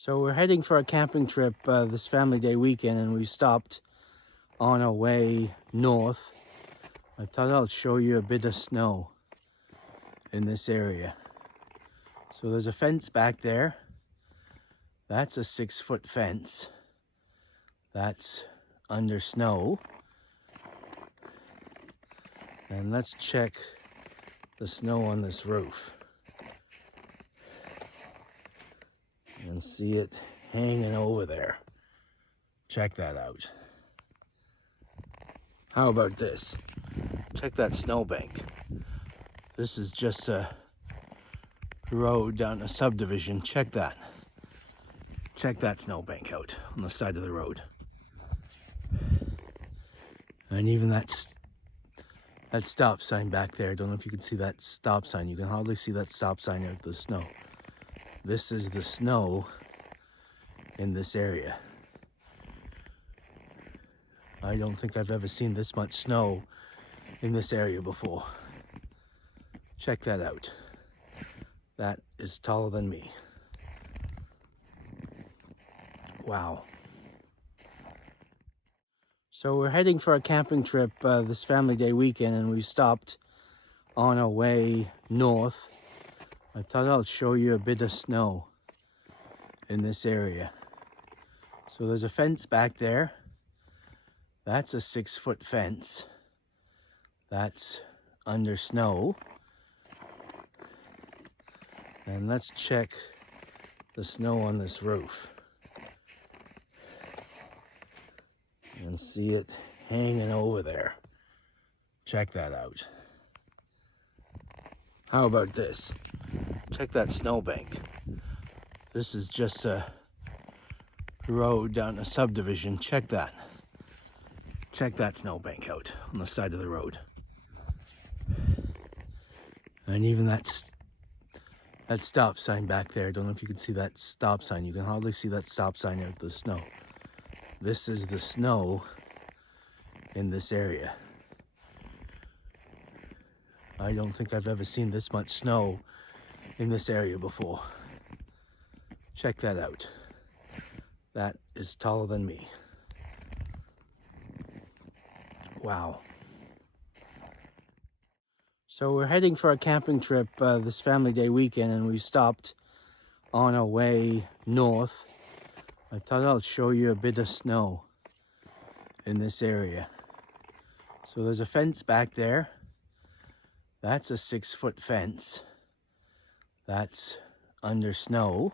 So we're heading for a camping trip this family day weekend, and we stopped on our way north. I thought I'll show you a bit of snow in this area. So there's a fence back there. That's a 6-foot fence. That's under snow. And let's check the snow on this roof. You can see it hanging over there. Check that out. How about this? Check that snowbank. This is just a road down a subdivision. Check that. Check that snowbank out on the side of the road. And even that stop sign back there. I don't know if you can see that stop sign. You can hardly see that stop sign out of the snow. This is the snow in this area. I don't think I've ever seen this much snow in this area before. Check that out. That is taller than me. Wow. So we're heading for a camping trip this family day weekend, and we stopped on our way north. I thought I'll show you a bit of snow in this area. So there's a fence back there. That's a 6-foot fence. That's under snow. And let's check the snow on this roof. You can see it hanging over there. Check that out. How about this? Check that snowbank. This is just a road down a subdivision. Check that. Check that snowbank out on the side of the road. And even that stop sign back there. I don't know if you can see that stop sign. You can hardly see that stop sign out of the snow. This is the snow in this area. I don't think I've ever seen this much snow in this area before. Check that out. That is taller than me. Wow. So we're heading for a camping trip this family day weekend, and we stopped on our way north. I thought I'll show you a bit of snow in this area. So there's a fence back there. That's a 6-foot fence. That's under snow.